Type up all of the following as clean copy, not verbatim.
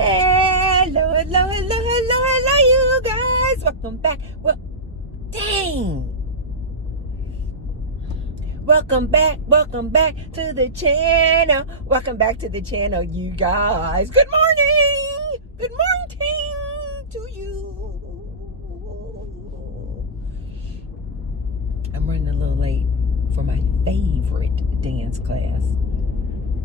Hello, hello, hello, hello, hello, you guys. Welcome back. Well, dang. Welcome back to the channel. Welcome back to the channel, you guys. Good morning. Good morning to you. I'm running a little late for my favorite dance class.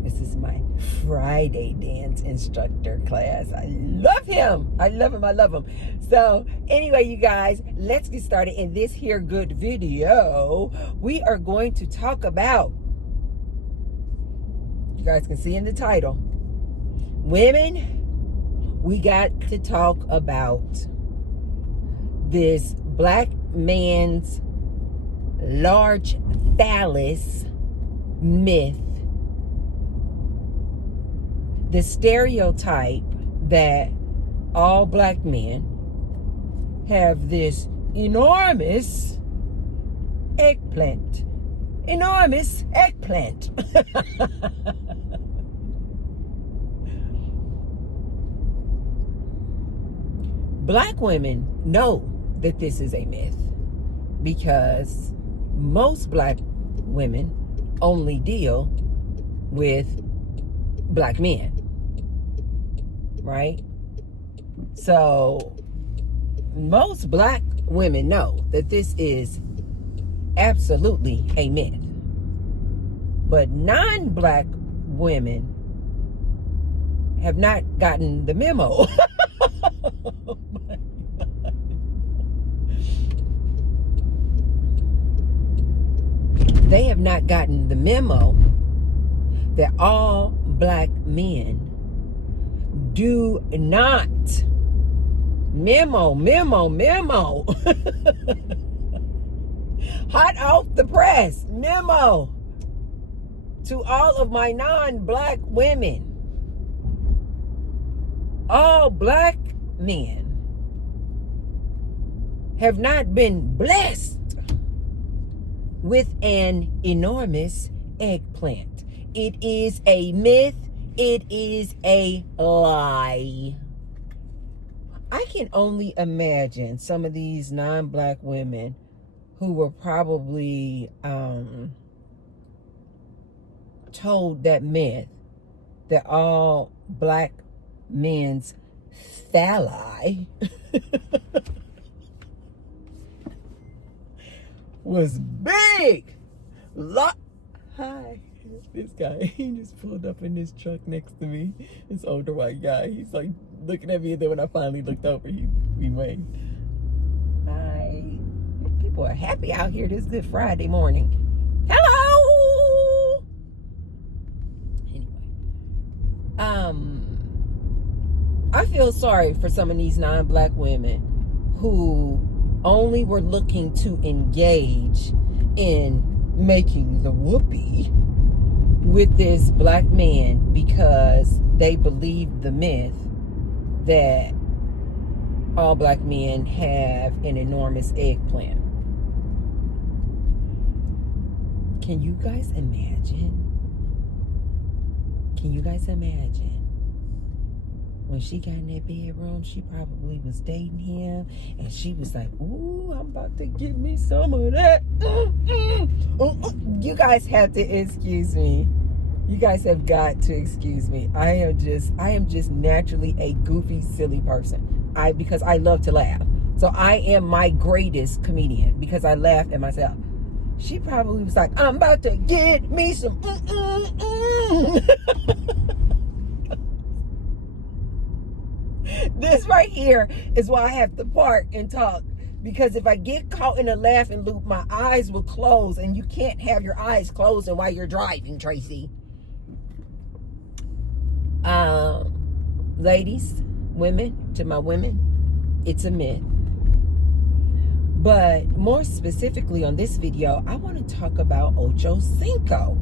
This is my Friday dance instructor class. I love him. I love him. I love him. So anyway, you guys, let's get started. In this here good video, we are going to talk about, you guys can see in the title, women, we got to talk about this black man's large phallus myth. The stereotype that all black men have this enormous eggplant. Enormous eggplant. Black women know that this is a myth because most black women only deal with black men. Right? So most black women know that this is absolutely a myth. But non-black women have not gotten the memo. Oh my God. They have not gotten the memo that all black men do not, memo, hot off the press, memo to all of my non-black women. All black men have not been blessed with an enormous eggplant. It is a myth. It is a lie. I can only imagine some of these non-black women who were probably told that myth that all black men's phalli was big. Hi. This guy, he just pulled up in this truck next to me. This older white guy. He's like looking at me, and then when I finally looked over, he waved. Hi. People are happy out here this Good Friday morning. Hello. Anyway, I feel sorry for some of these non-black women who only were looking to engage in making the whoopee with this black man because they believe the myth that all black men have an enormous eggplant. Can you guys imagine? Can you guys imagine? When she got in that bedroom, she probably was dating him, and she was like, ooh, I'm about to give me some of that. You guys have to excuse me. You guys have got to excuse me. I am just naturally a goofy, silly person. Because I love to laugh. So I am my greatest comedian because I laugh at myself. She probably was like, I'm about to get me some This right here is why I have to park and talk. Because if I get caught in a laughing loop, my eyes will close. And you can't have your eyes closed while you're driving, Tracy. Ladies, women, to my women, it's a myth. But more specifically on this video, I want to talk about Ocho Cinco.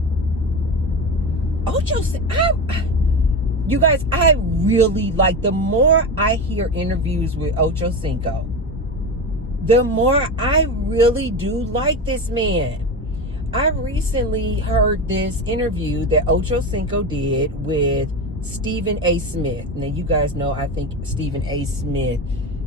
You guys, I really like, the more I hear interviews with Ocho Cinco, the more I really do like this man. I recently heard this interview that Ocho Cinco did with Stephen A. Smith. Now, you guys know I think Stephen A. Smith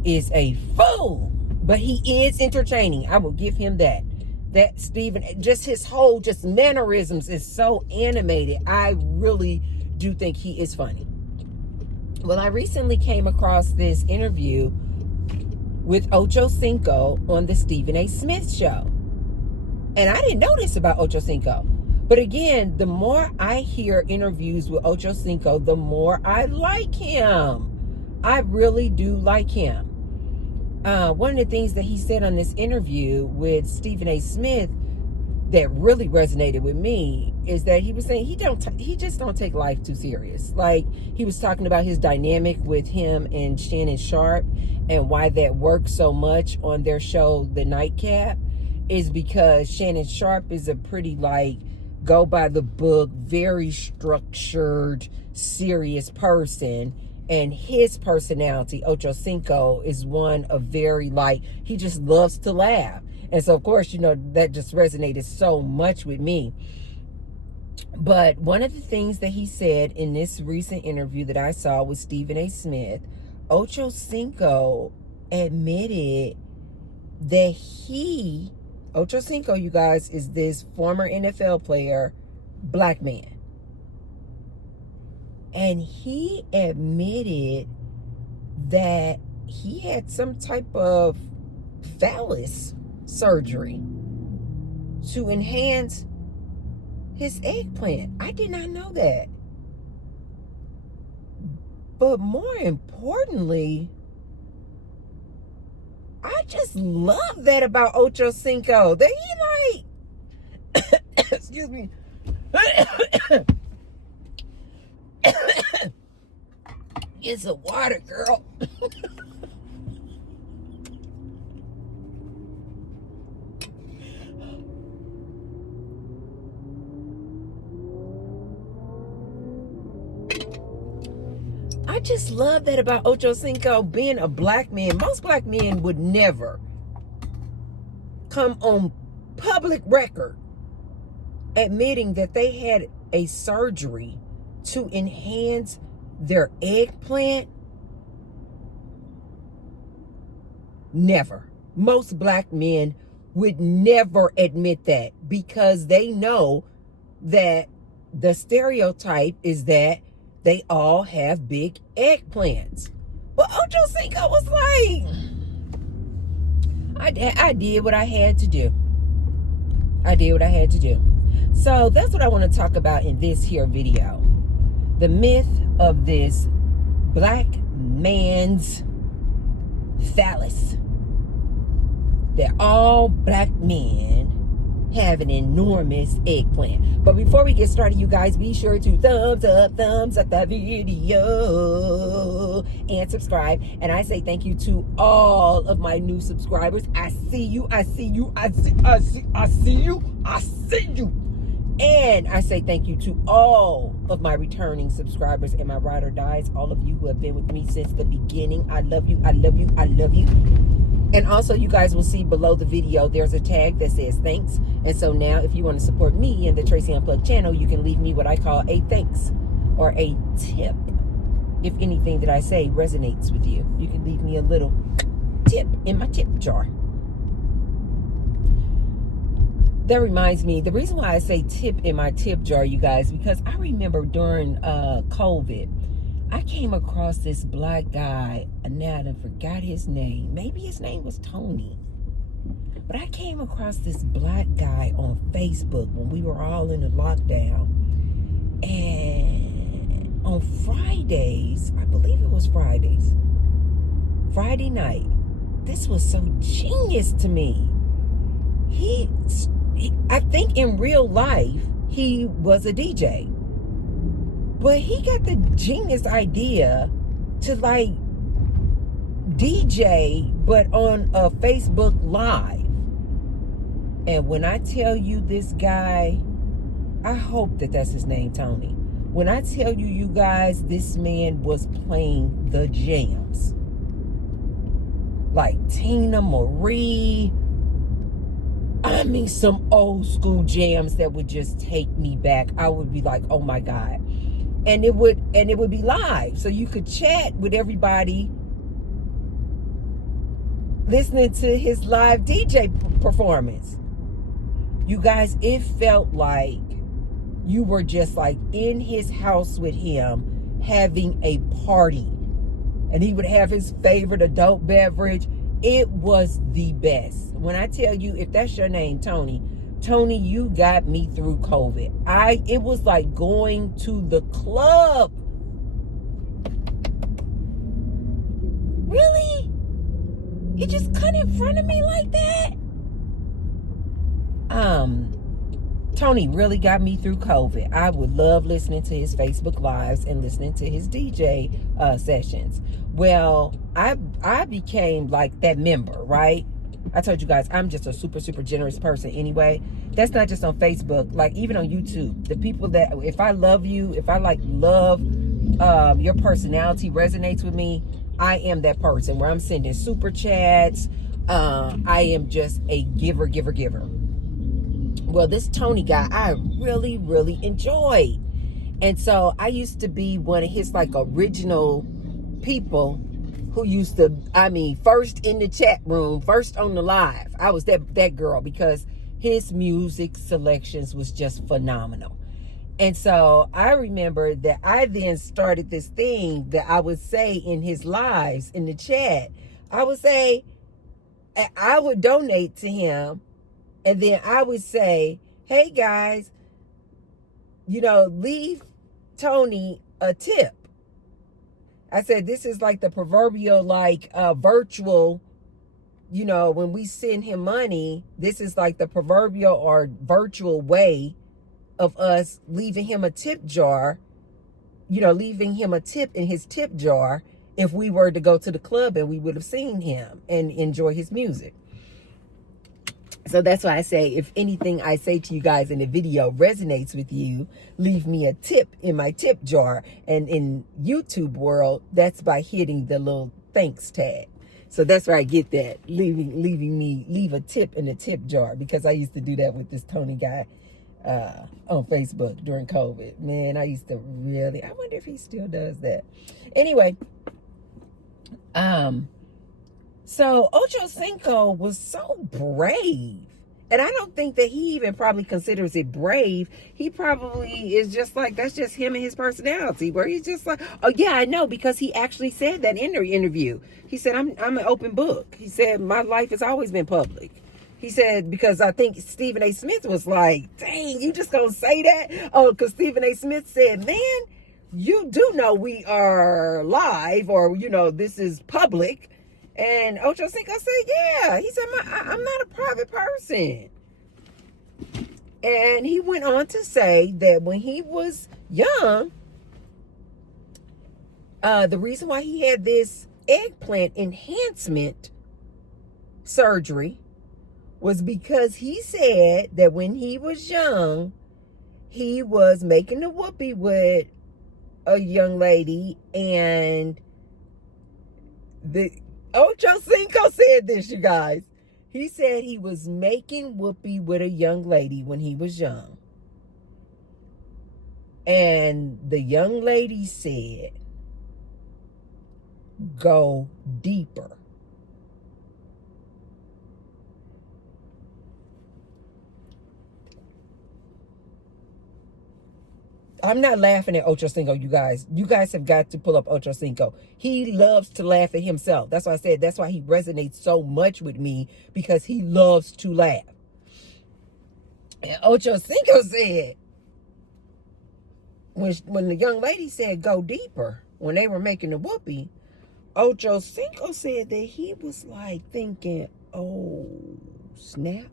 is a fool, but he is entertaining. I will give him that. That Stephen, just his whole just mannerisms is so animated. I really do think he is funny. Well, I recently came across this interview with Ocho Cinco on the Stephen A. Smith show. And I didn't know this about Ocho Cinco. But again, the more I hear interviews with Ocho Cinco, the more I like him. I really do like him. One of the things that he said on this interview with Stephen A. Smith that really resonated with me is that he was saying he just don't take life too serious. Like, he was talking about his dynamic with him and Shannon Sharpe, and why that works so much on their show, The Nightcap, is because Shannon Sharpe is a pretty, like, go by the book, very structured, serious person. And his personality, Ocho Cinco, is one of very, like, he just loves to laugh. And so, of course, you know, that just resonated so much with me. But one of the things that he said in this recent interview that I saw with Stephen A. Smith, Ocho Cinco admitted that Ocho Cinco, you guys, is this former NFL player, black man. And he admitted that he had some type of phallus surgery to enhance his eggplant. I did not know that. But more importantly, I just love that about Ocho Cinco. That he, like, excuse me. Get some water, girl. I just love that about Ocho Cinco being a black man. Most black men would never come on public record admitting that they had a surgery to enhance their eggplant. Never. Most black men would never admit that, because they know that the stereotype is that they all have big eggplants. But Ocho Cinco was like, I did what I had to do. I did what I had to do. So that's what I want to talk about in this here video. The myth of this black man's phallus. That all black men have an enormous eggplant. But before we get started, you guys, be sure to thumbs up the video and subscribe. And I say thank you to all of my new subscribers. I see you. I see you. I see you. I see you. And I say thank you to all of my returning subscribers and my ride or dies, all of you who have been with me since the beginning. I love you. I love you. I love you. And also, you guys will see below the video, there's a tag that says thanks. And so now, if you want to support me and the Tracy Unplugged channel, you can leave me what I call a thanks or a tip. If anything that I say resonates with you, you can leave me a little tip in my tip jar. That reminds me, the reason why I say tip in my tip jar, you guys, because I remember during COVID, I came across this black guy. Now I forgot his name. Maybe his name was Tony. But I came across this black guy on Facebook when we were all in the lockdown. And on Fridays, I believe it was Fridays, Friday night, this was so genius to me. I think in real life, he was a DJ. But he got the genius idea to, like, DJ, but on a Facebook Live. And when I tell you this guy, I hope that that's his name, Tony. When I tell you, you guys, this man was playing the jams. Like Tina Marie. I mean, some old school jams that would just take me back. I would be like, oh my God. and it would be live, so you could chat with everybody listening to his live DJ performance. You guys, it felt like you were just like in his house with him having a party, and he would have his favorite adult beverage. It was the best. When I tell you, if that's your name, Tony, you got me through COVID. It was like going to the club. Really? You just cut in front of me like that? Tony really got me through COVID. I would love listening to his Facebook Lives and listening to his DJ sessions. Well, I became like that member, right? I told you guys, I'm just a super, super generous person anyway. That's not just on Facebook, like even on YouTube. The people that, if I love you, if I like love your personality resonates with me, I am that person where I'm sending super chats. I am just a giver. Well, this Tony guy, I really, really enjoyed. And so I used to be one of his like original people who used to, first in the chat room, first on the live. I was that girl because his music selections was just phenomenal. And so I remember that I then started this thing that I would say in his lives in the chat. I would say, I would donate to him, and then I would say, hey guys, leave Tony a tip. I said, this is like the proverbial, like virtual, when we send him money, this is like the proverbial or virtual way of us leaving him a tip jar, leaving him a tip in his tip jar if we were to go to the club and we would have seen him and enjoy his music. So that's why I say, if anything I say to you guys in the video resonates with you, leave me a tip in my tip jar. And in YouTube world, that's by hitting the little thanks tag. So that's where I get that, leave a tip in the tip jar, because I used to do that with this Tony guy on Facebook during COVID. Man, I used to really, I wonder if he still does that. Anyway, so Ocho Cinco was so brave. And I don't think that he even probably considers it brave. He probably is just like, that's just him and his personality, where he's just like, oh yeah, I know, because he actually said that in the interview. He said, I'm an open book. He said, my life has always been public. He said, because I think Stephen A. Smith was like, dang, you just gonna say that? Oh, because Stephen A. Smith said, man, you do know we are live, or, this is public. And Ocho Cinco said, yeah. He said, I'm not a private person. And he went on to say that when he was young, the reason why he had this eggplant enhancement surgery was because he said that when he was young, he was making a whoopee with a young lady, and the Ocho Cinco said this, you guys. He said he was making whoopee with a young lady when he was young. And the young lady said, go deeper. I'm not laughing at Ocho Cinco, you guys. You guys have got to pull up Ocho Cinco. He loves to laugh at himself. That's why I said, that's why he resonates so much with me, because he loves to laugh. And Ocho Cinco said, when the young lady said go deeper, when they were making the whoopee, Ocho Cinco said that he was like thinking, oh, snap,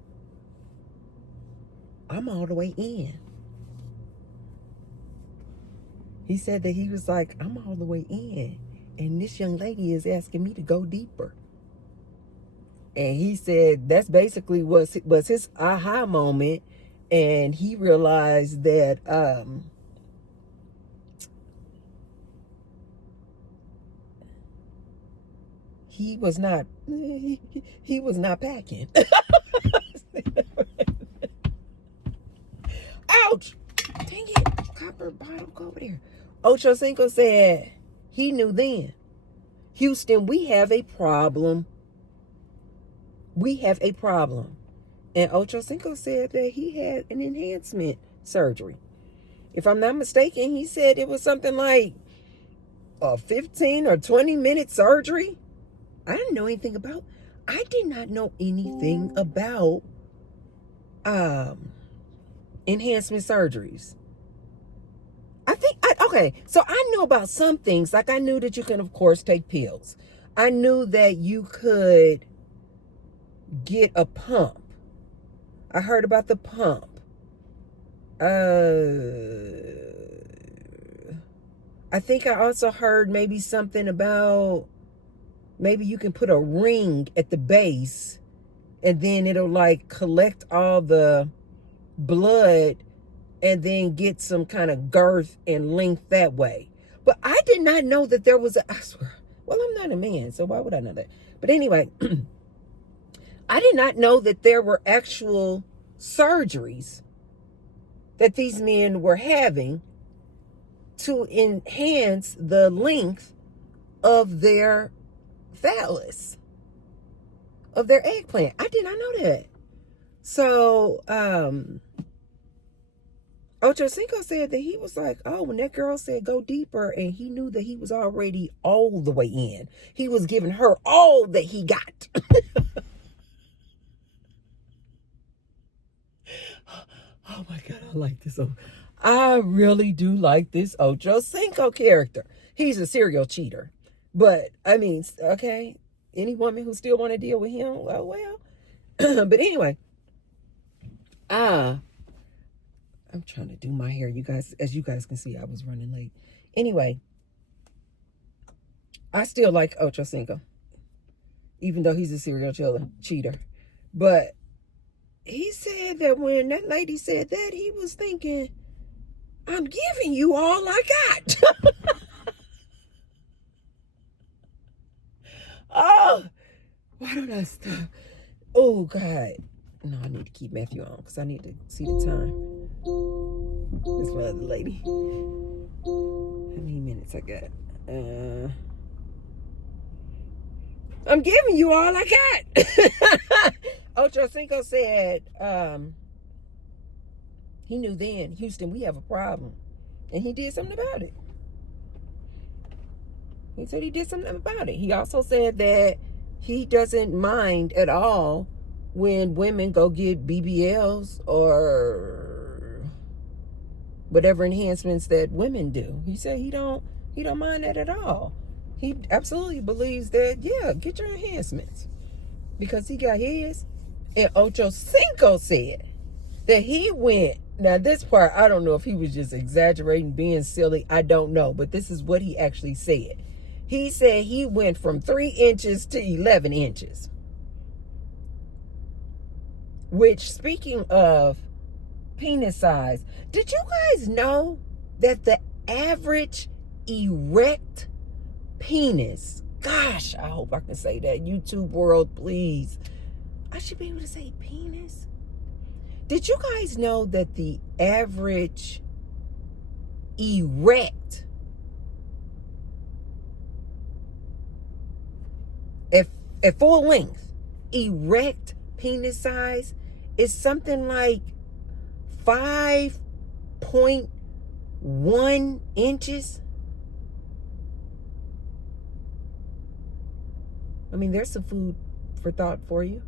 I'm all the way in. He said that he was like, I'm all the way in, and this young lady is asking me to go deeper. And he said that's basically was his aha moment, and he realized that he was not packing. Ouch! Dang it! Copper bottle, go over there. Ocho Cinco said he knew then. Houston, we have a problem. We have a problem. And Ocho Cinco said that he had an enhancement surgery. If I'm not mistaken, he said it was something like a 15 or 20-minute surgery. I did not know anything about enhancement surgeries. Okay, so I knew about some things. Like I knew that you can, of course, take pills. I knew that you could get a pump. I heard about the pump. I think I also heard maybe something about maybe you can put a ring at the base and then it'll like collect all the blood and then get some kind of girth and length that way. But I did not know that there was I swear, well, I'm not a man, so why would I know that? But anyway, I did not know that there were actual surgeries that these men were having to enhance the length of their phallus, of their eggplant. I did not know that. So, Ocho Cinco said that he was like, oh, when that girl said go deeper, and he knew that he was already all the way in. He was giving her all that he got. Oh my God, I like this. I really do like this Ocho Cinco character. He's a serial cheater. But, I mean, okay, any woman who still want to deal with him, oh well. But anyway, I'm trying to do my hair, you guys. As you guys can see, I was running late. Anyway, I still like Ocho Cinco, even though he's a serial cheater. But he said that when that lady said that, he was thinking, I'm giving you all I got. Oh, why don't I stop? Oh, God. No, I need to keep Matthew on because I need to see the time. This one other lady. How many minutes I got? I'm giving you all I got. Ocho Cinco said he knew then, Houston, we have a problem. And he did something about it. He said he did something about it. He also said that he doesn't mind at all when women go get BBLs or whatever enhancements that women do. He said he don't mind that at all. He absolutely believes that, yeah, get your enhancements. Because he got his. And Ocho Cinco said that he went, now this part, I don't know if he was just exaggerating, being silly, I don't know. But this is what he actually said. He said he went from 3 inches to 11 inches. Which, speaking of penis size, did you guys know that the average erect penis, gosh, I hope I can say that. YouTube world, please. I should be able to say penis. Did you guys know that the average erect, at full length, erect penis size is something like 5.1 inches? I mean, there's some food for thought for you.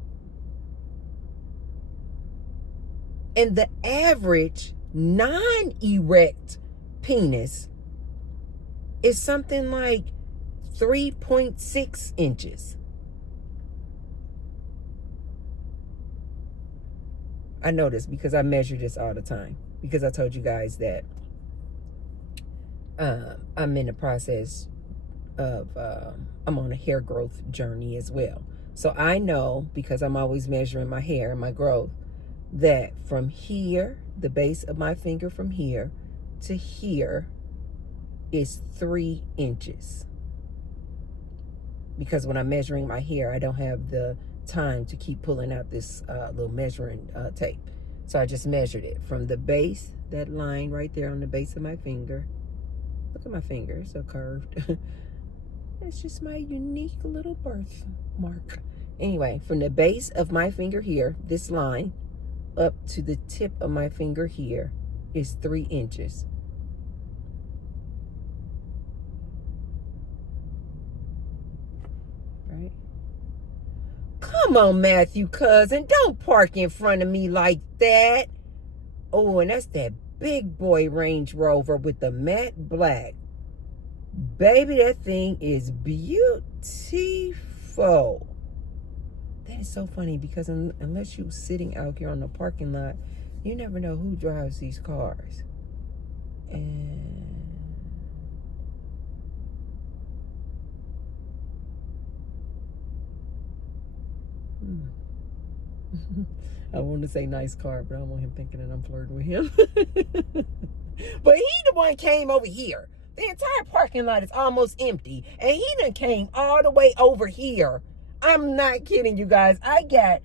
And the average non-erect penis is something like 3.6 inches. I know this because I measure this all the time. Because I told you guys that I'm in the process of, I'm on a hair growth journey as well. So I know, because I'm always measuring my hair and my growth, that from here, the base of my finger from here to here is 3 inches. Because when I'm measuring my hair, I don't have the time to keep pulling out this little measuring tape. So I just measured it from the base, that line right there on the base of my finger. Look Look at my finger. It's so curved. It's just my unique little birthmark. Anyway, from the base of my finger here, this line, up to the tip of my finger here is 3 inches. Right? Come on, Matthew, cousin. Don't park in front of me like that. Oh, and that's that big boy Range Rover with the matte black. Baby, that thing is beautiful. That is so funny because unless you're sitting out here on the parking lot, you never know who drives these cars. And I want to say nice car, but I don't want him thinking that I'm flirting with him. But he the one came over here. The entire parking lot is almost empty, and he done came all the way over here. I'm not kidding you guys. I got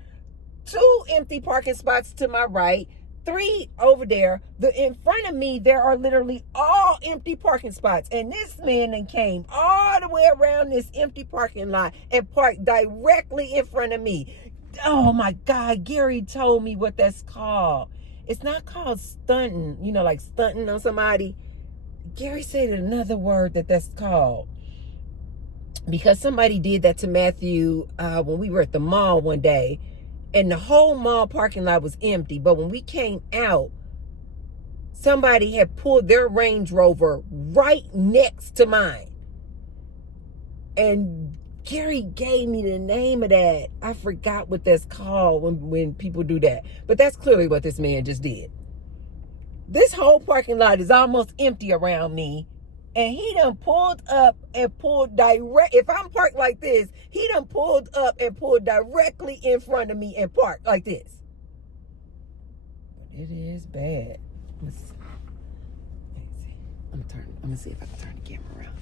2 empty parking spots to my right, 3 over there. In front of me, there are literally all empty parking spots. And this man then came all the way around this empty parking lot and parked directly in front of me. Oh my God, Gary told me what that's called. It's not called stunting, you know, like stunting on somebody. Gary said another word that's called. Because somebody did that to Matthew when we were at the mall one day. And the whole mall parking lot was empty. But when we came out, somebody had pulled their Range Rover right next to mine. And Gary gave me the name of that. I forgot what that's called when people do that. But that's clearly what this man just did. This whole parking lot is almost empty around me. And he done pulled up and pulled direct. If I'm parked like this, he done pulled up and pulled directly in front of me and parked like this. But it is bad. Let me see. I'm gonna see if I can turn the camera around.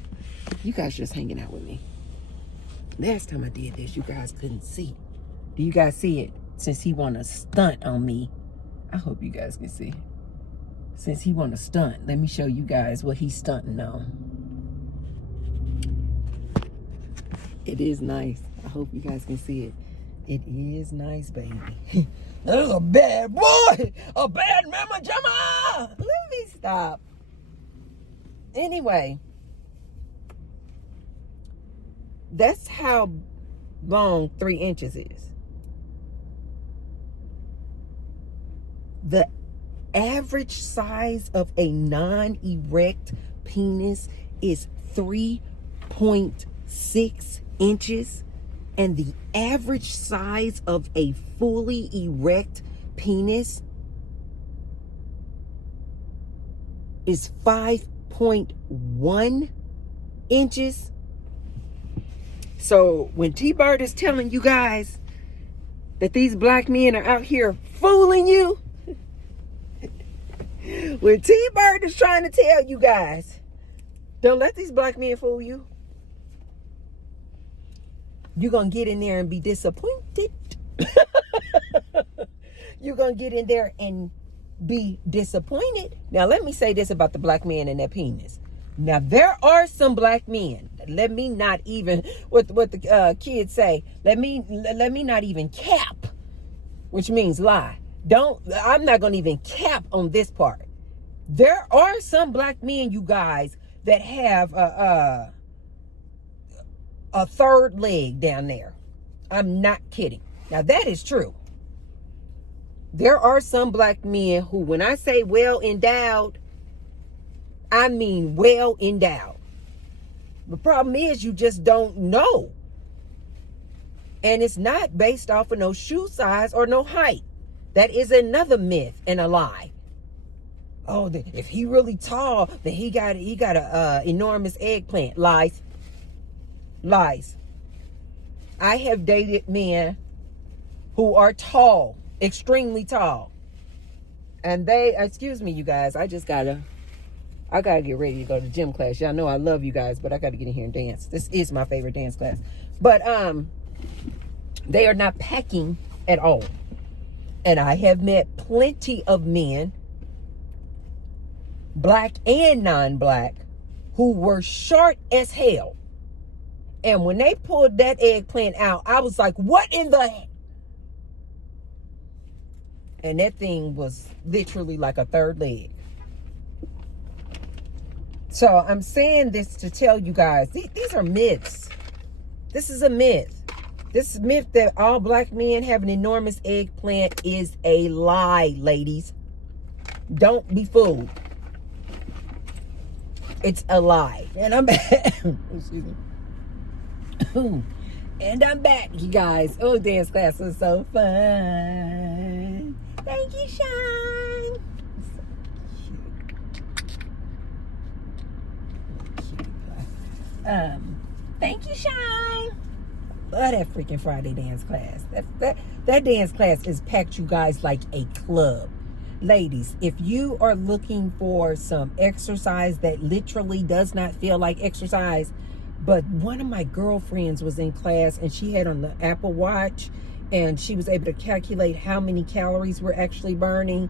You guys just hanging out with me. Last time I did this, you guys couldn't see. Do you guys see it? Since he want to stunt on me, I hope you guys can see. Since he want to stunt, let me show you guys what he's stunting on. It is nice. I hope you guys can see it. It is nice, baby. There's a bad boy, a bad mama jamma. Let me stop. Anyway, that's how long 3 inches is. The average size of a non-erect penis is 3.6 inches, and the average size of a fully erect penis is 5.1 inches. So when T-Bird is telling you guys that these black men are out here fooling you, when T-Bird is trying to tell you guys, don't let these black men fool you. You're going to get in there and be disappointed. You're going to get in there and be disappointed. Now, let me say this about the black man and that penis. Now, there are some black men. Let me not even, what the kids say, let me not even cap, which means lie. I'm not going to even cap on this part. There are some black men, you guys, that have a third leg down there. I'm not kidding. Now, that is true. There are some black men who, when I say well endowed, I mean well endowed. The problem is you just don't know. And it's not based off of no shoe size or no height. That is another myth and a lie. Oh, if he really tall, then he got a enormous eggplant. Lies. I have dated men who are tall, extremely tall, and they, excuse me, you guys, I gotta get ready to go to gym class. Y'all know I love you guys, but I gotta get in here and dance. This is my favorite dance class. But they are not packing at all. And I have met plenty of men, black and non-black, who were short as hell. And when they pulled that eggplant out, I was like, what in the heck? And that thing was literally like a third leg. So I'm saying this to tell you guys, these are myths. This is a myth. This myth that all black men have an enormous eggplant is a lie, ladies. Don't be fooled. It's a lie. And I'm back. Excuse me. And I'm back, you guys. Oh, dance class was so fun. Thank you, Sean. So cute. Thank you, Sean. Love that freaking Friday dance class. That dance class is packed, you guys, like a club. Ladies, if you are looking for some exercise that literally does not feel like exercise, but one of my girlfriends was in class and she had on the Apple Watch and she was able to calculate how many calories we're actually burning.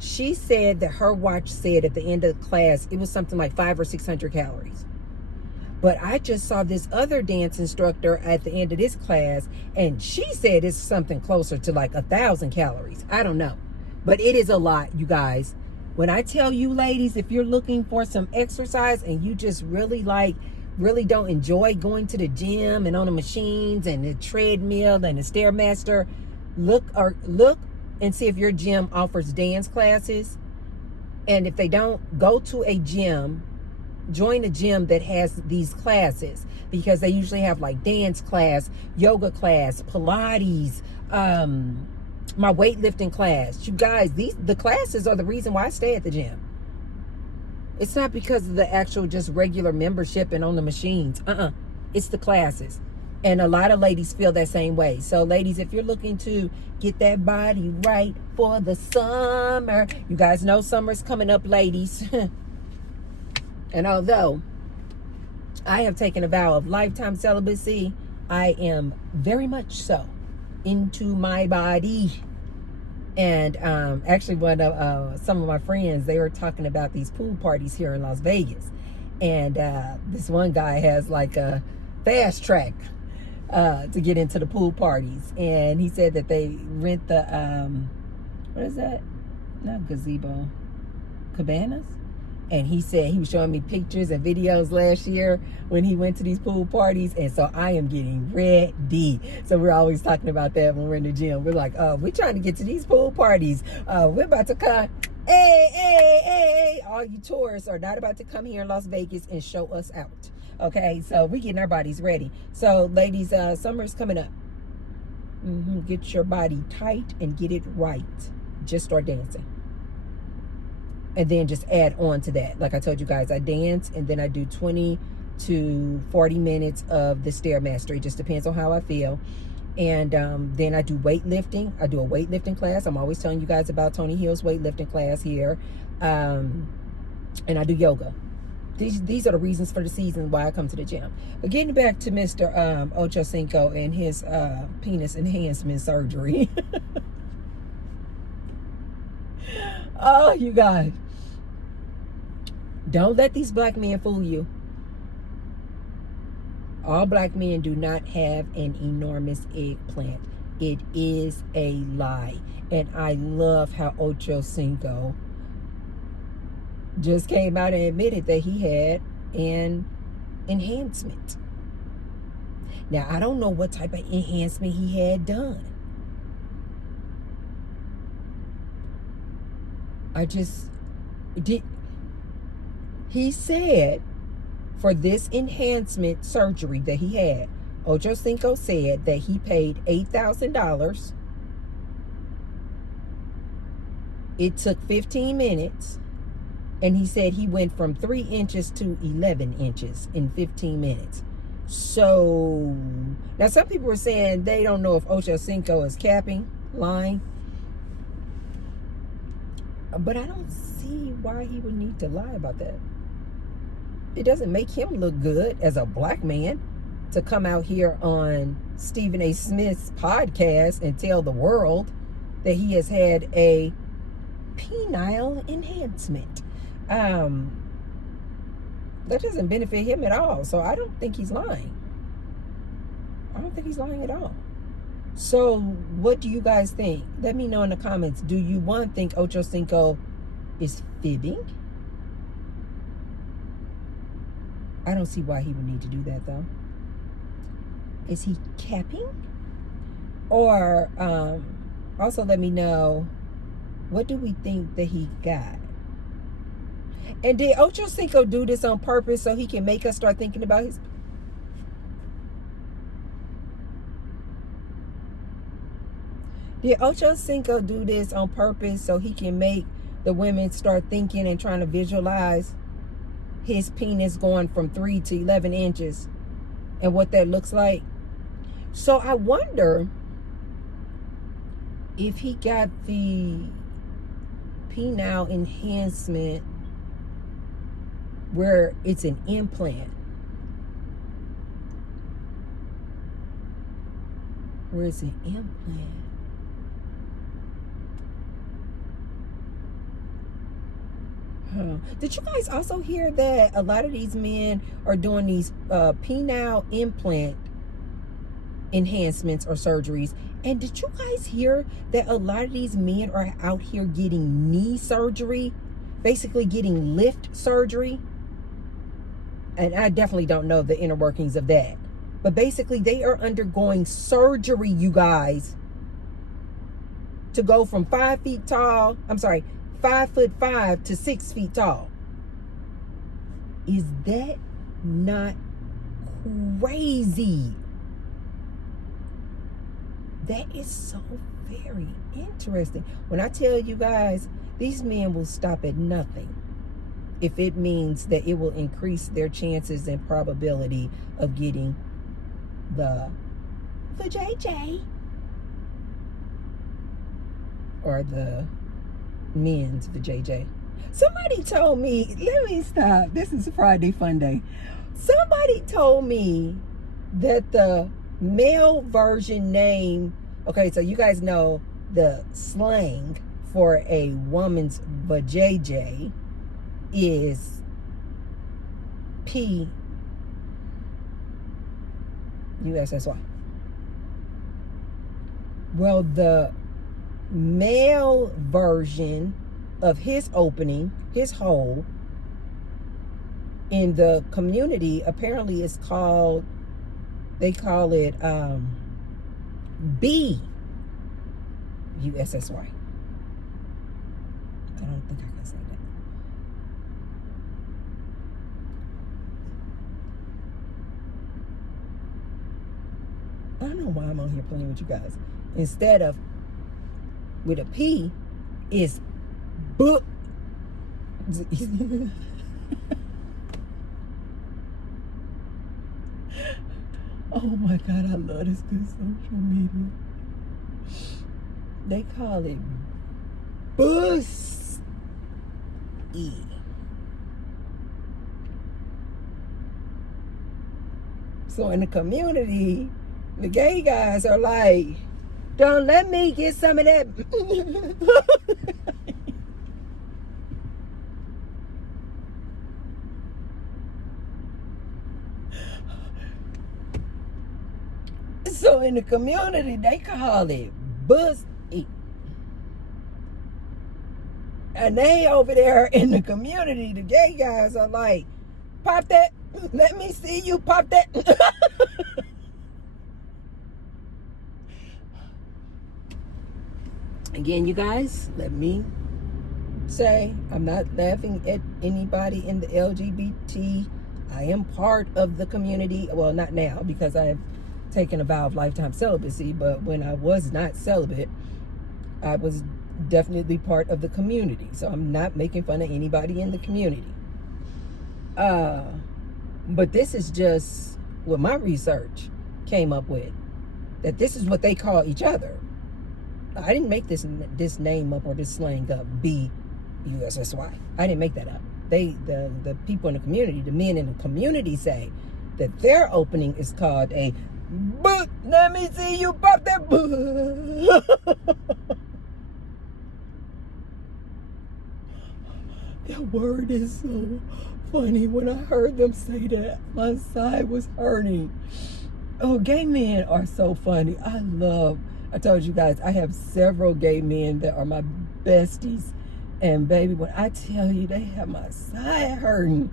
She said that her watch said at the end of the class, it was something like 500 or 600 calories. But I just saw this other dance instructor at the end of this class, and she said it's something closer to like 1,000 calories. I don't know. But it is a lot, you guys. When I tell you, ladies, if you're looking for some exercise and you just really don't enjoy going to the gym and on the machines and the treadmill and the Stairmaster, look and see if your gym offers dance classes. And if they don't, go to a gym. Join a gym that has these classes, because they usually have like dance class, yoga class, Pilates, my weightlifting class. You guys, the classes are the reason why I stay at the gym. It's not because of the actual just regular membership and on the machines. It's the classes. And a lot of ladies feel that same way. So ladies, if you're looking to get that body right for the summer, you guys know summer's coming up, ladies. And although I have taken a vow of lifetime celibacy, I am very much so into my body. And actually, some of my friends, they were talking about these pool parties here in Las Vegas. And this one guy has like a fast track to get into the pool parties. And he said that they rent the, what is that? Not gazebo, cabanas? And he said he was showing me pictures and videos last year when he went to these pool parties. And so I am getting ready. So we're always talking about that when we're in the gym. We're like, we're trying to get to these pool parties. We're about to come. Hey. All you tourists are not about to come here in Las Vegas and show us out. Okay, so we're getting our bodies ready. So ladies, summer's coming up. Get your body tight and get it right. Just start dancing. And then just add on to that. Like I told you guys, I dance and then I do 20 to 40 minutes of the Stairmaster. It just depends on how I feel. And then I do weightlifting. I do a weightlifting class. I'm always telling you guys about Tony Hill's weightlifting class here. And I do yoga. These are the reasons for the season why I come to the gym. But getting back to Mr. Ocho Cinco and his penis enhancement surgery. Oh, you guys. Don't let these black men fool you. All black men do not have an enormous eggplant. It is a lie. And I love how Ocho Cinco just came out and admitted that he had an enhancement. Now, I don't know what type of enhancement he had done. He said for this enhancement surgery that he had, Ocho Cinco said that he paid $8,000. It took 15 minutes. And he said he went from 3 inches to 11 inches in 15 minutes. So, now some people were saying they don't know if Ocho Cinco is capping, lying. But I don't see why he would need to lie about that. It doesn't make him look good as a black man to come out here on Stephen A. Smith's podcast and tell the world that he has had a penile enhancement. That doesn't benefit him at all. So I don't think he's lying. I don't think he's lying at all. So what do you guys think? Let me know in the comments. Do you, one, think Ocho Cinco is fibbing? I don't see why he would need to do that, though. Is he capping? Or also let me know, what do we think that he got? And did Ocho Cinco do this on purpose so he can make us start thinking about his... Did Ocho Cinco do this on purpose so he can make the women start thinking and trying to visualize his penis going from 3 to 11 inches and what that looks like? So I wonder if he got the penile enhancement where it's an implant. Where it's an implant. Did you guys also hear that a lot of these men are doing these penile implant enhancements or surgeries? And did you guys hear that a lot of these men are out here getting knee surgery, basically getting lift surgery? And I definitely don't know the inner workings of that, but basically they are undergoing surgery, you guys, to go from 5 feet tall. I'm sorry, 5'5" to 6 feet tall. Is that not crazy? That is so very interesting. When I tell you guys, these men will stop at nothing if it means that it will increase their chances and probability of getting the JJ or the men's vajayjay. Somebody told me, let me stop. This is Friday Fun Day. Somebody told me that the male version name, okay, so you guys know the slang for a woman's vajayjay is P USSY. Well, the male version of his opening, his hole, in the community apparently is called, they call it B USSY. I don't think I can say that. I don't know why I'm on here playing with you guys. Instead of with a P, is book. Oh my God, I love this good social media. They call it Boost E. So in the community, the gay guys are like, don't let me get some of that. So in the community, they call it Buzz E. And they over there in the community, the gay guys are like, pop that. Let me see you pop that. Again, you guys, let me say, I'm not laughing at anybody in the LGBT. I am part of the community. Well, not now, because I have taken a vow of lifetime celibacy, but when I was not celibate, I was definitely part of the community. So I'm not making fun of anybody in the community. But this is just what my research came up with, that this is what they call each other. I didn't make this name up or this slang up, B-U-S-S-Y. I didn't make that up. The people in the community, the men in the community say that their opening is called a boot. Let me see you pop that boot. That word is so funny when I heard them say that. My side was hurting. Oh, gay men are so funny. I told you guys, I have several gay men that are my besties. And baby, when I tell you they have my side hurting,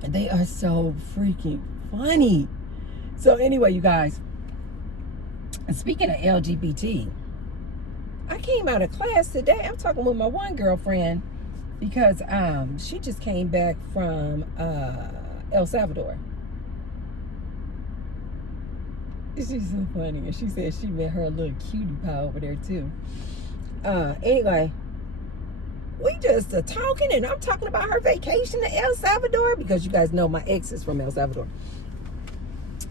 they are so freaking funny. So anyway, you guys, speaking of LGBT, I came out of class today. I'm talking with my one girlfriend because she just came back from El Salvador. She's so funny. And she said she met her little cutie pie over there too. Anyway, we just talking, and I'm talking about her vacation to El Salvador because you guys know my ex is from El Salvador.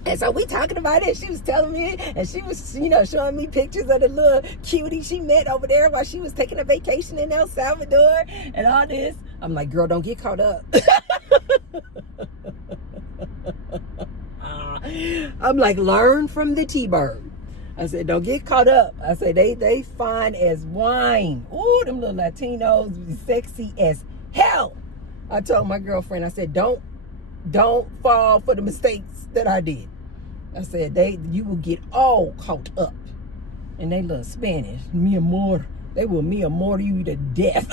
And so we talking about it. She was telling me, and she was, showing me pictures of the little cutie she met over there while she was taking a vacation in El Salvador and all this. I'm like, girl, don't get caught up. I'm like, learn from the T-bird. I said, don't get caught up. I said, they fine as wine. Ooh, them little Latinos, sexy as hell. I told my girlfriend, I said, don't fall for the mistakes that I did. I said, you will get all caught up. And they little Spanish, mi amor. They will mi amor you to death.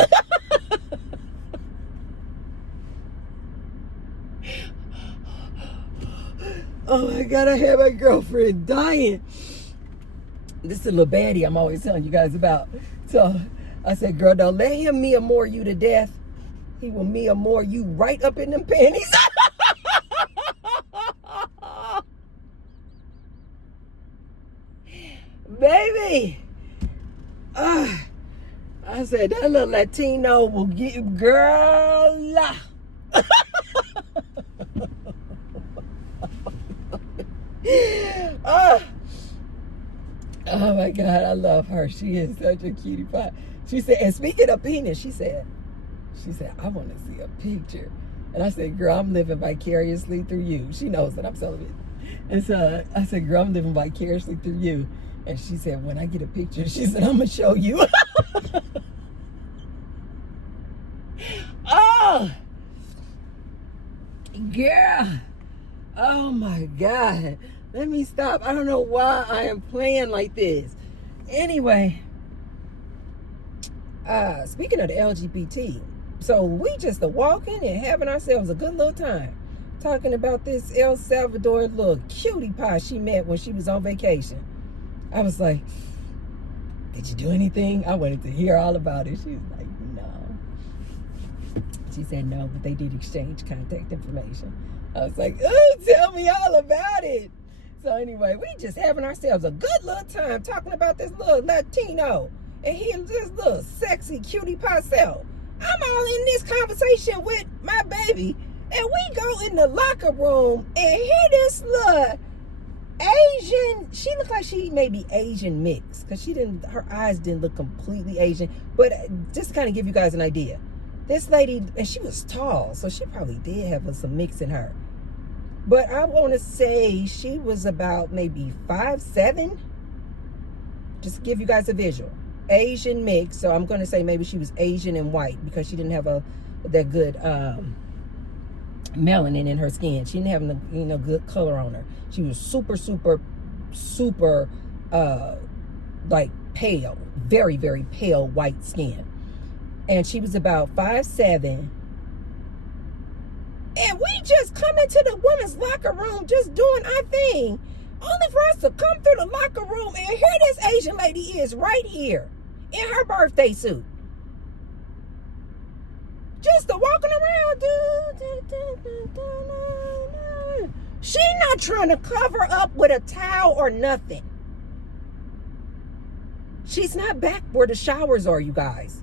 Oh my God, I have my girlfriend dying. This is a little baddie I'm always telling you guys about. So I said, girl, don't let him mi amor you to death. He will mi amor you right up in them panties. Baby. I said, that little Latino will get you, girl. Oh my God, I love her. She is such a cutie pie. She said, and speaking of penis, she said, I want to see a picture. And I said, girl, I'm living vicariously through you. She knows that I'm celibate. And so I said, girl, I'm living vicariously through you. And she said, when I get a picture, she said, I'm going to show you. Oh, girl. Oh my God. Let me stop. I don't know why I am playing like this. Anyway, speaking of the LGBT, so we just are walking and having ourselves a good little time talking about this El Salvador little cutie pie she met when she was on vacation. I was like, did you do anything? I wanted to hear all about it. She was like, no. She said no, but they did exchange contact information. I was like, oh, tell me all about it. So anyway, we just having ourselves a good little time talking about this little Latino and this little sexy cutie pie self. I'm all in this conversation with my baby, and we go in the locker room and hear this little Asian. She looked like she may be Asian mixed because her eyes didn't look completely Asian, but just to kind of give you guys an idea. This lady, and she was tall, so she probably did have some mix in her. But I want to say she was about maybe 5'7". Just to give you guys a visual. Asian mix, so I'm going to say maybe she was Asian and white because she didn't have that good melanin in her skin. She didn't have good color on her. She was super like pale, very, very pale white skin. And she was about 5'7". And we just come into the women's locker room just doing our thing. Only for us to come through the locker room and here this Asian lady is right here in her birthday suit. Just walking around. She not trying to cover up with a towel or nothing. She's not back where the showers are, you guys.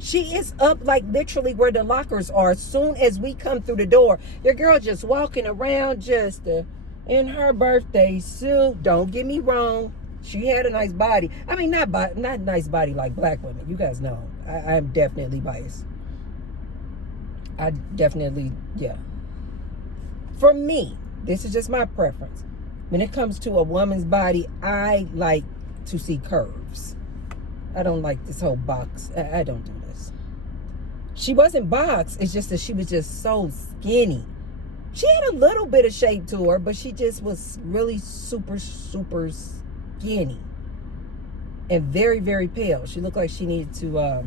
She is up like literally where the lockers are as soon as we come through the door. Your girl just walking around just in her birthday suit. Don't get me wrong. She had a nice body. I mean, not nice body like black women. You guys know. I'm definitely biased. I definitely, yeah. For me, this is just my preference. When it comes to a woman's body, I like to see curves. I don't like this whole box. I don't do this. She wasn't boxed. It's just that she was just so skinny. She had a little bit of shape to her, but she just was really super, super skinny. And very, very pale. She looked like she needed to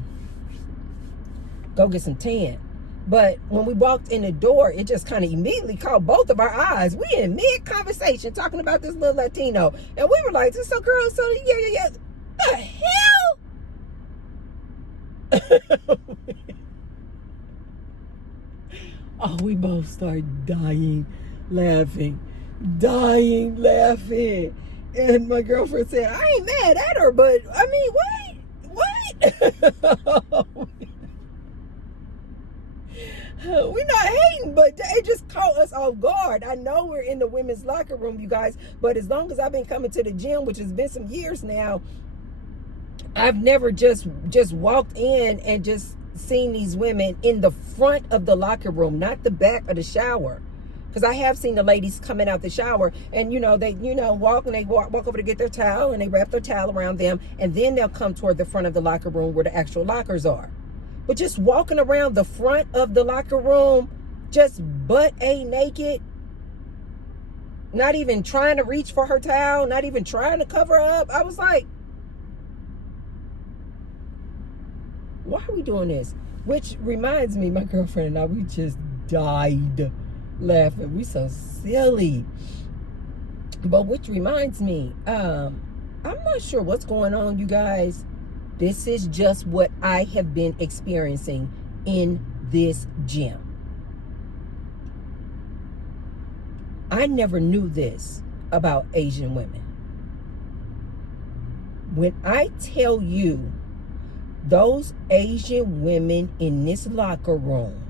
go get some tan. But when we walked in the door, it just kind of immediately caught both of our eyes. We in mid-conversation talking about this little Latino. And we were like, so girl, so yeah. The hell? Oh, we both started dying laughing. And my girlfriend said, I ain't mad at her, but I mean, what? We're not hating, but it just caught us off guard. I know we're in the women's locker room, you guys, but as long as I've been coming to the gym, which has been some years now, I've never just walked in and just seen these women in the front of the locker room, not the back of the shower. Because I have seen the ladies coming out the shower and, they, walk over to get their towel and they wrap their towel around them. And then they'll come toward the front of the locker room where the actual lockers are. But just walking around the front of the locker room, just butt-a naked, not even trying to reach for her towel, not even trying to cover up. I was like, why are we doing this? Which reminds me, my girlfriend and I, we just died laughing. We so silly. But which reminds me, I'm not sure what's going on, you guys. This is just what I have been experiencing in this gym. I never knew this about Asian women. When I tell you those Asian women in this locker room,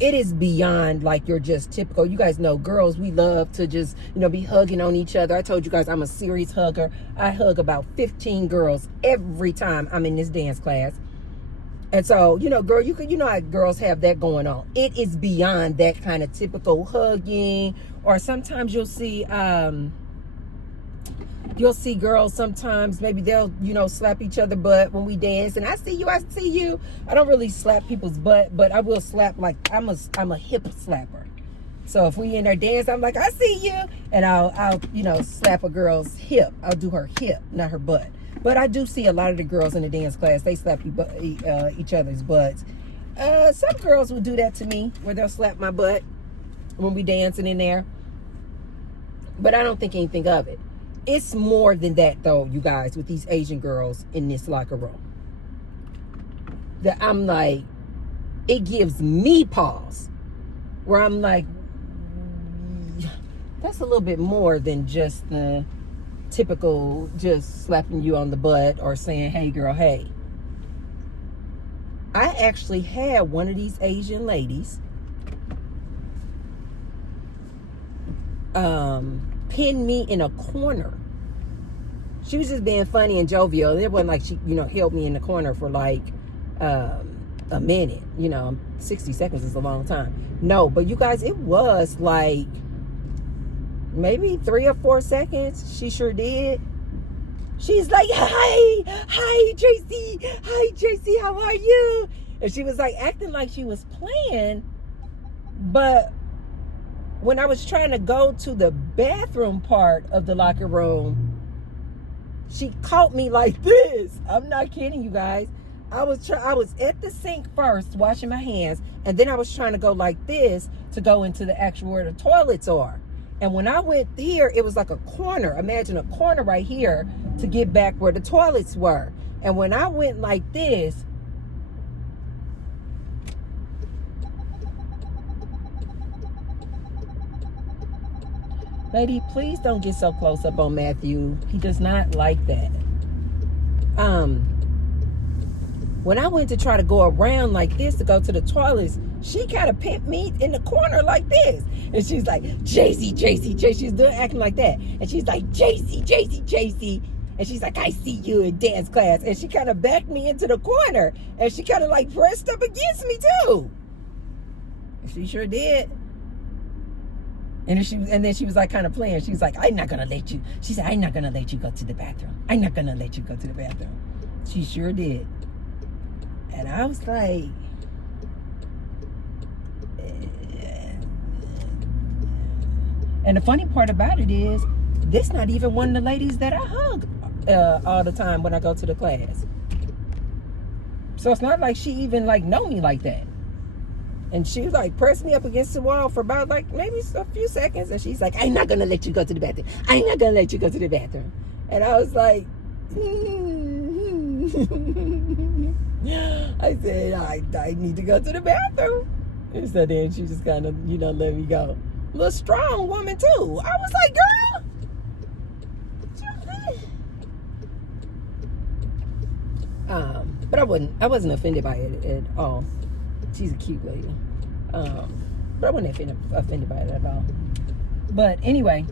it is beyond like you're just typical. You guys know girls, we love to just, be hugging on each other. I told you guys I'm a serious hugger. I hug about 15 girls every time I'm in this dance class. And so, girl, how girls have that going on. It is beyond that kind of typical hugging. Or sometimes you'll see girls sometimes, maybe they'll, slap each other butt when we dance. And I see you. I don't really slap people's butt, but I will slap, like, I'm a hip slapper. So if we in there dance, I'm like, I see you. And I'll slap a girl's hip. I'll do her hip, not her butt. But I do see a lot of the girls in the dance class, they slap each other's butts. Some girls will do that to me, where they'll slap my butt when we dancing in there. But I don't think anything of it. It's more than that, though, you guys, with these Asian girls in this locker room. That I'm like, it gives me pause. Where I'm like, that's a little bit more than just the typical just slapping you on the butt or saying, hey, girl, hey. I actually had one of these Asian ladies pin me in a corner. She was just being funny and jovial. It wasn't like she, held me in the corner for like a minute. 60 seconds is a long time. No, but you guys, it was like maybe 3 or 4 seconds. She sure did. She's like, hi, Tracy, how are you? And she was like acting like she was playing, but when I was trying to go to the bathroom part of the locker room, she caught me like this. I'm not kidding you guys. I was at the sink first, washing my hands, and then I was trying to go like this to go into the actual where the toilets are. And when I went here, it was like a corner. Imagine a corner right here to get back where the toilets were. And when I went like this, lady, please don't get so close up on Matthew. He does not like that. When I went to try to go around like this to go to the toilets, she kind of pimped me in the corner like this. And she's like, JC. She's doing acting like that. And she's like, JC. And she's like, I see you in dance class. And she kind of backed me into the corner. And she kind of like pressed up against me too. She sure did. And then she was like kind of playing. She was like, I'm not going to let you. She said, I'm not going to let you go to the bathroom. I'm not going to let you go to the bathroom. She sure did. And I was like, and the funny part about it is, this not even one of the ladies that I hug all the time when I go to the class. So it's not like she even like know me like that. And she was like pressed me up against the wall for about like maybe a few seconds. And she's like, I'm not going to let you go to the bathroom. I'm not going to let you go to the bathroom. And I was like, I said, I need to go to the bathroom. And so then she just kind of, let me go. A little strong woman too. I was like, girl. But I wasn't offended by it at all. She's a cute lady. But I wasn't offended by it at all. But anyway,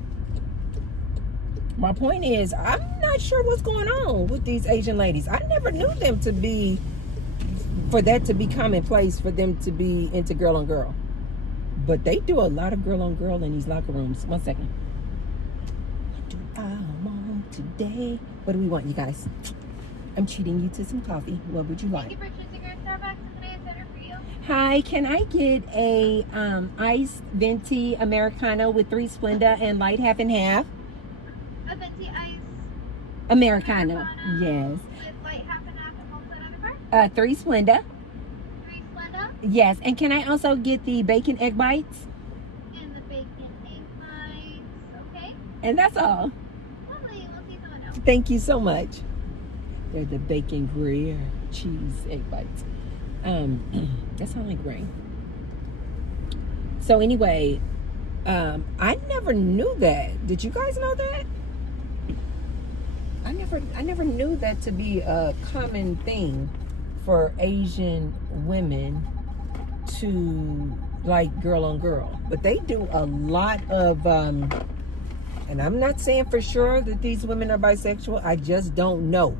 my point is, I'm not sure what's going on with these Asian ladies. I never knew them for that to be commonplace, for them to be into girl on girl. But they do a lot of girl on girl in these locker rooms. 1 second. What do I want today? What do we want, you guys? I'm treating you to some coffee. What would you like? Thank you for choosing our Starbucks. Today is better for you. Hi, can I get a iced venti Americano with 3 Splenda and light half and half? A venti ice Americano. Yes. with light half and half and malted underbar. 3 Splenda. 3 Splenda. Yes, and can I also get the bacon egg bites? And the bacon egg bites. Okay. And that's all. Lovely. We'll see someone else. Thank you so much. They're the bacon Gruyere cheese egg bites. That sounds like rain. So anyway, I never knew that. Did you guys know that? I never knew that to be a common thing for Asian women to like girl on girl. But they do a lot of and I'm not saying for sure that these women are bisexual. I just don't know.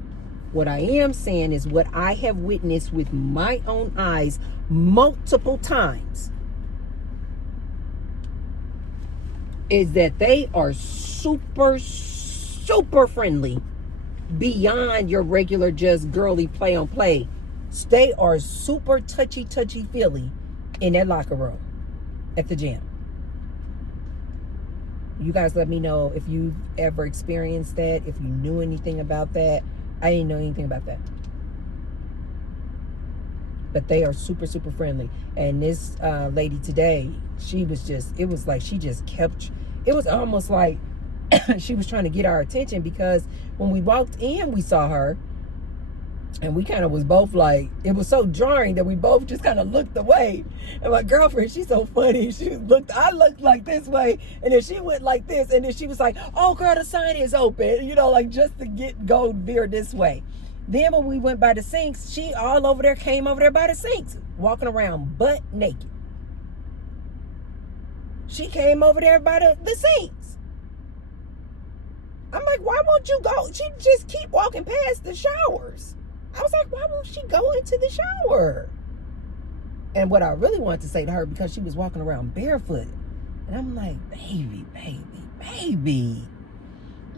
What I am saying is what I have witnessed with my own eyes multiple times is that they are super, super friendly beyond your regular just girly play on play. They are super touchy-feely in that locker room at the gym. You guys let me know if you've ever experienced that, if you knew anything about that. I didn't know anything about that. But they are super, super friendly. And this lady today, it was almost like she was trying to get our attention, because when we walked in, we saw her. And we kind of was both like, it was so jarring that we both just kind of looked away. And my girlfriend, she's so funny. I looked like this way, and then she went like this, and then she was like, oh girl, the sign is open, like just to go veer this way. Then when we went by the sinks, she came over there by the sinks, walking around butt naked. She came over there by the sinks. I'm like, why won't you go? She just keep walking past the showers. I was like, why won't she go into the shower? And what I really wanted to say to her, because she was walking around barefoot, and I'm like, baby.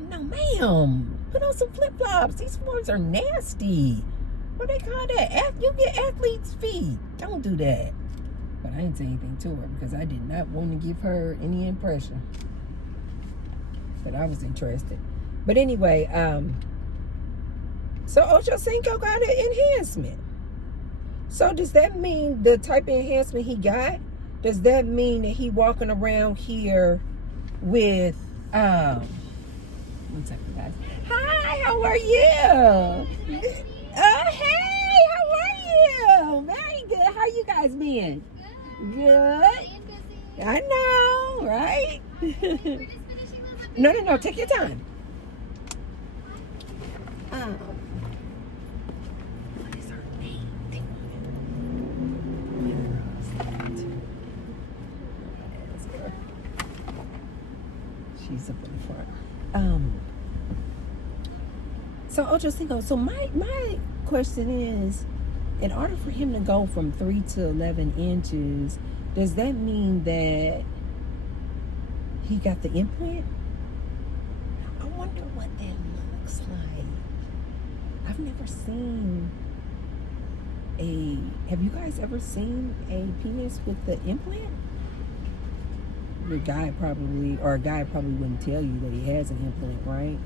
No, ma'am. Put on some flip-flops. These floors are nasty. What do they call that? You get athlete's feet. Don't do that. But I didn't say anything to her because I did not want to give her any impression. But I was interested. But anyway, so Ocho Cinco got an enhancement. So does that mean the type of enhancement he got, does that mean that he walking around here with, one second, guys. Hi, how are you? Hey, how are you? Very good. How you guys been? Good. I know, right? No, take your time. What is her name? She's up in the front. So Ocho Cinco. So my question is, in order for him to go from 3 to 11 inches, does that mean that he got the implant? I wonder what that looks like. I've never seen have you guys ever seen a penis with the implant? A guy probably wouldn't tell you that he has an implant, right?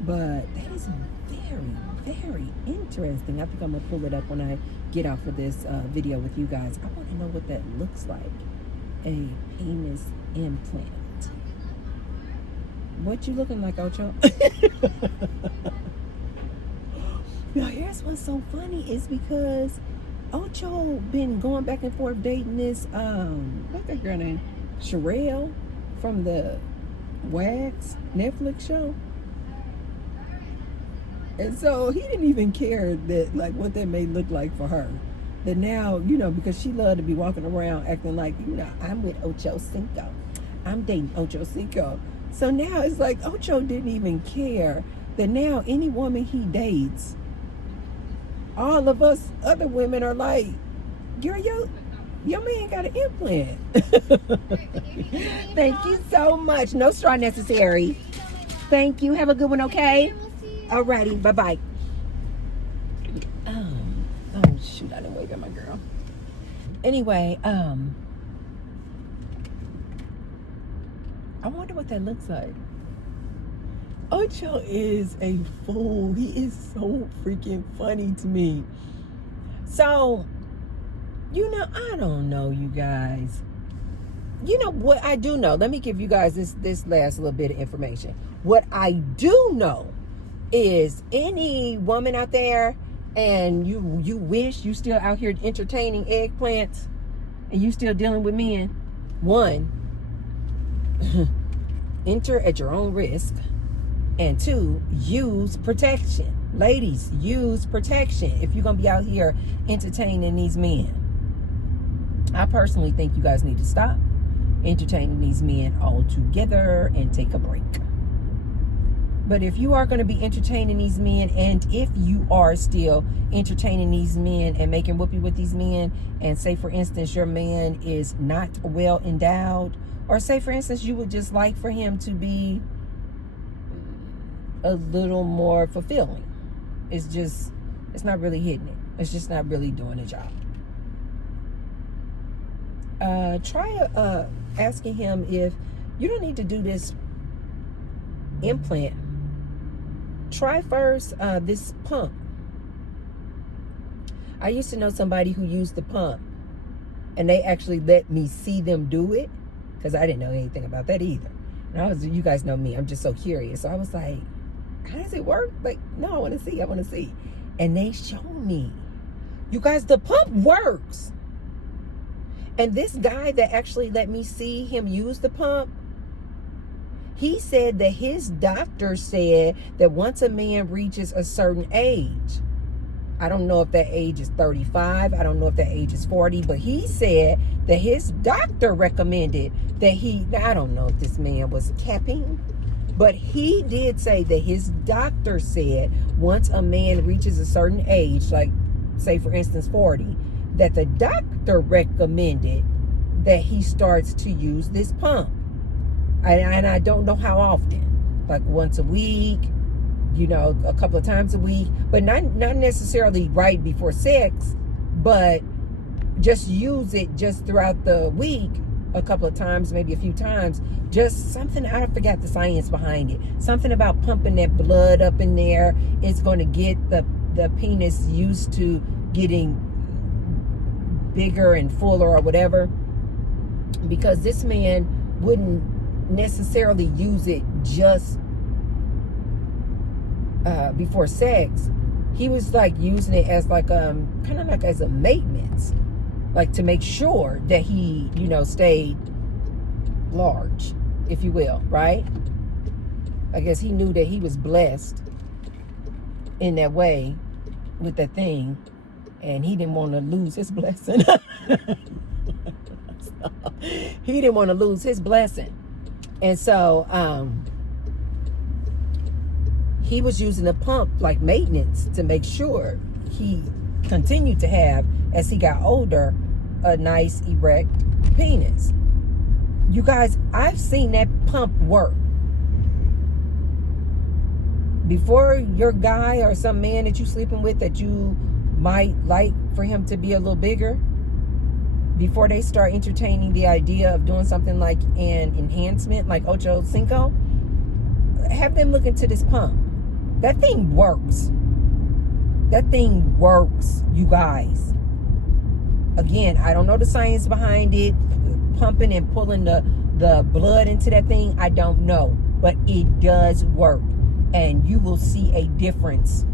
But that is very, very interesting. I think I'm gonna pull it up when I get off of this video with you guys. I want to know what that looks like. A penis implant. What you looking like, Ocho? Now, here's what's so funny is because Ocho been going back and forth dating this, what's that girl name? Sherelle from the Wags Netflix show. And so he didn't even care that, like, what that may look like for her. That now, you know, because she loved to be walking around acting like, you know, I'm with Ocho Cinco. I'm dating Ocho Cinco. So now it's like Ocho didn't even care that now any woman he dates, all of us other women are like, girl, your man got an implant. Thank you so much. No straw necessary. Thank you. Have a good one, okay? Alrighty. Bye-bye. Oh, shoot. I didn't wave at my girl. Anyway, I wonder what that looks like. Ocho is a fool. He is so freaking funny to me. So, you know, I don't know, you guys. You know what I do know? Let me give you guys this last little bit of information. What I do know is any woman out there and you wish you still out here entertaining eggplants and you still dealing with men, one, enter at your own risk. And two, use protection. Ladies, use protection if you're going to be out here entertaining these men. I personally think you guys need to stop entertaining these men altogether and take a break. But if you are going to be entertaining these men, and if you are still entertaining these men and making whoopee with these men, and say, for instance, your man is not well endowed, or say, for instance, you would just like for him to be a little more fulfilling. It's not really hitting it. It's just not really doing the job. Try asking him if you don't need to do this implant. Try first this pump. I used to know somebody who used the pump, and they actually let me see them do it because I didn't know anything about that either. And you guys know me, I'm just so curious. So I was like, how does it work? Like, no, I want to see. And they showed me. You guys, the pump works. And this guy that actually let me see him use the pump, he said that his doctor said that once a man reaches a certain age, I don't know if that age is 35, I don't know if that age is 40, but he said that his doctor recommended that I don't know if this man was capping, but he did say that his doctor said once a man reaches a certain age, like say for instance 40, that the doctor recommended that he starts to use this pump. And I don't know how often, like once a week, you know, a couple of times a week, but not necessarily right before sex, but just use it just throughout the week, a couple of times, maybe a few times. Just something, I forgot the science behind it. Something about pumping that blood up in there. It's going to get the penis used to getting bigger and fuller or whatever. Because this man wouldn't necessarily use it just before sex. He was like using it as like kind of like as a maintenance, like to make sure that he, you know, stayed large, if you will, right? I guess he knew that he was blessed in that way with that thing, and he didn't want to lose his blessing. He didn't want to lose his blessing. And so he was using the pump like maintenance to make sure he continued to have, as he got older, a nice erect penis. You guys, I've seen that pump work. Before your guy or some man that you sleeping with that you might like for him to be a little bigger, before they start entertaining the idea of doing something like an enhancement, like Ocho Cinco, have them look into this pump. That thing works. That thing works, you guys. Again, I don't know the science behind it, pumping and pulling the blood into that thing. I don't know, but it does work, and you will see a difference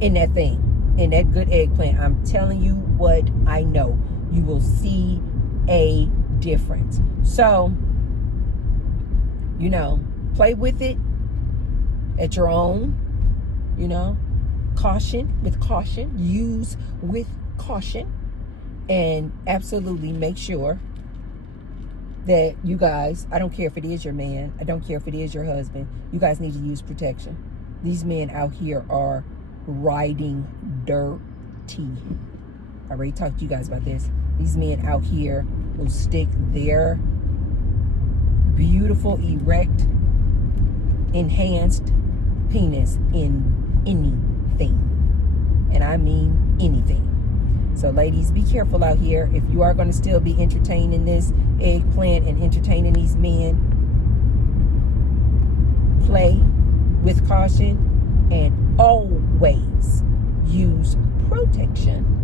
in that thing, in that good eggplant. I'm telling you what I know. You will see a difference. So, you know, play with it at your own, you know, with caution, use with caution, and absolutely make sure that you guys, I don't care if it is your man, I don't care if it is your husband, you guys need to use protection. These men out here are riding dirty. I already talked to you guys about this. These men out here will stick their beautiful, erect, enhanced penis in anything. And I mean anything. So ladies, be careful out here. If you are going to still be entertaining this eggplant and entertaining these men, play with caution and always use protection.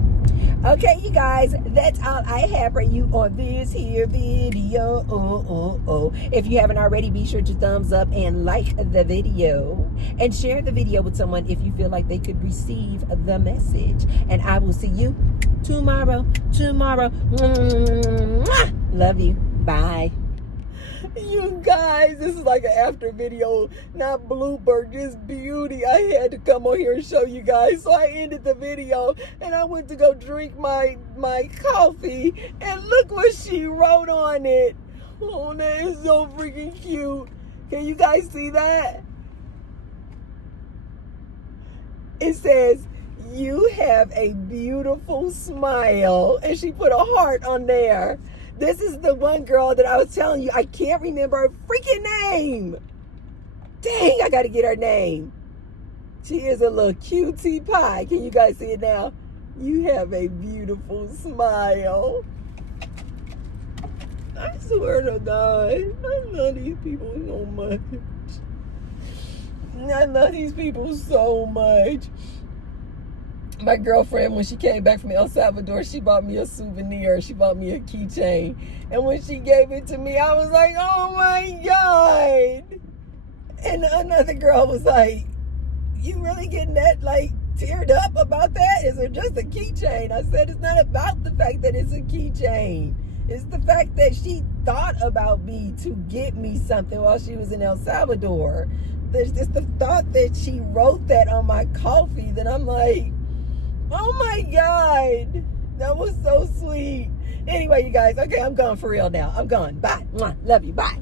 Okay, you guys, that's all I have for you on this here video. If you haven't already, be sure to thumbs up and like the video and share the video with someone if you feel like they could receive the message. And I will see you tomorrow. Love you. Bye. You guys, this is like an after video, not blooper, just beauty. I had to come on here and show you guys. So I ended the video and I went to go drink my coffee, and look what she wrote on it. Oh, that is so freaking cute. Can you guys see that? It says, "You have a beautiful smile," and she put a heart on there. This is the one girl that I was telling you, I can't remember her freaking name. Dang, I got to get her name. She is a little cutie pie. Can you guys see it now? You have a beautiful smile. I swear to God, I love these people so much. I love these people so much. My girlfriend, when she came back from El Salvador, she bought me a souvenir. She bought me a keychain. And when she gave it to me, I was like, oh my God. And another girl was like, you really getting that, like, teared up about that? Is it just a keychain? I said, it's not about the fact that it's a keychain. It's the fact that she thought about me to get me something while she was in El Salvador. There's just the thought that she wrote that on my coffee, that I'm like, oh my God, that was so sweet. Anyway, you guys, okay, I'm gone for real now. I'm gone. Bye. Mwah. Love you. Bye.